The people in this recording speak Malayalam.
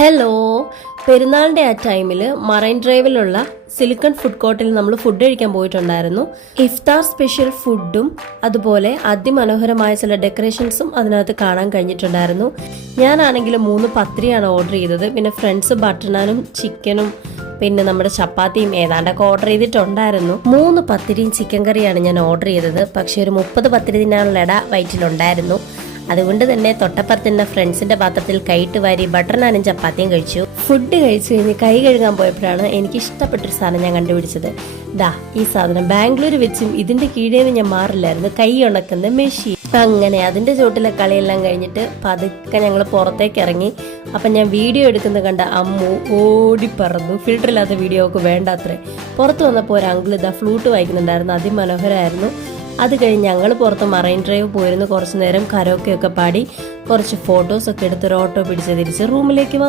ഹലോ, പെരുന്നാളിൻ്റെ ആ ടൈമിൽ മറൈൻ ഡ്രൈവിലുള്ള സിലിക്കൺ ഫുഡ് കോർട്ടിൽ നമ്മൾ ഫുഡ് കഴിക്കാൻ പോയിട്ടുണ്ടായിരുന്നു. ഇഫ്താർ സ്പെഷ്യൽ ഫുഡും അതുപോലെ അതിമനോഹരമായ ചില ഡെക്കറേഷൻസും അതിനകത്ത് കാണാൻ കഴിഞ്ഞിട്ടുണ്ടായിരുന്നു. ഞാനാണെങ്കിൽ 3 പത്തിരിയാണ് ഓർഡർ ചെയ്തത്. പിന്നെ ഫ്രണ്ട്സ് ബട്ടർ നാനും ചിക്കനും പിന്നെ നമ്മുടെ ചപ്പാത്തിയും ഏതാണ്ടൊക്കെ ഓർഡർ ചെയ്തിട്ടുണ്ടായിരുന്നു. 3 പത്തിരിയും ചിക്കൻ കറിയാണ് ഞാൻ ഓർഡർ ചെയ്തത്. പക്ഷെ ഒരു 30 പത്തിരി തിന്നാനുള്ള ഇട വയറ്റിലുണ്ടായിരുന്നു. അതുകൊണ്ട് തന്നെ തൊട്ടപ്പുറത്തുന്ന ഫ്രണ്ട്സിന്റെ പാത്രത്തിൽ കൈയിട്ട് വാരി ബട്ടർ നാനും ചപ്പാത്തിയും കഴിച്ചു. ഫുഡ് കഴിച്ചു കഴിഞ്ഞ് കൈ കഴുകാൻ പോയപ്പോഴാണ് എനിക്ക് ഇഷ്ടപ്പെട്ടൊരു സാധനം ഞാൻ കണ്ടുപിടിച്ചത്. ഈ സാധനം ബാംഗ്ലൂർ വെച്ചും ഇതിന്റെ കീഴേന്ന് ഞാൻ മാറില്ലായിരുന്നു, കൈ ഉണക്കുന്ന മെഷീൻ. അങ്ങനെ അതിന്റെ ചോട്ടിലെ കളിയെല്ലാം കഴിഞ്ഞിട്ട് പതുക്കെ ഞങ്ങൾ പുറത്തേക്ക് ഇറങ്ങി. അപ്പൊ ഞാൻ വീഡിയോ എടുക്കുന്നത് കണ്ട അമ്മു ഓടിപ്പറന്നു. ഫിൽറ്ററില്ലാത്ത വീഡിയോ ഒക്കെ വേണ്ടാത്രേ. പുറത്ത് വന്നപ്പോൾ ഒരു അങ്കിൾ ഫ്ലൂട്ട് വായിക്കുന്നുണ്ടായിരുന്നു, അതിമനോഹരമായിരുന്നു. അത് കഴിഞ്ഞ് ഞങ്ങൾ പുറത്ത് മറൈൻ ഡ്രൈവ് പോയിരുന്നു. കുറച്ച് നേരം കരോക്കെ ഒക്കെ പാടി കുറച്ച് ഫോട്ടോസൊക്കെ എടുത്ത് ഒരു ഓട്ടോ പിടിച്ച് തിരിച്ച് റൂമിലേക്ക്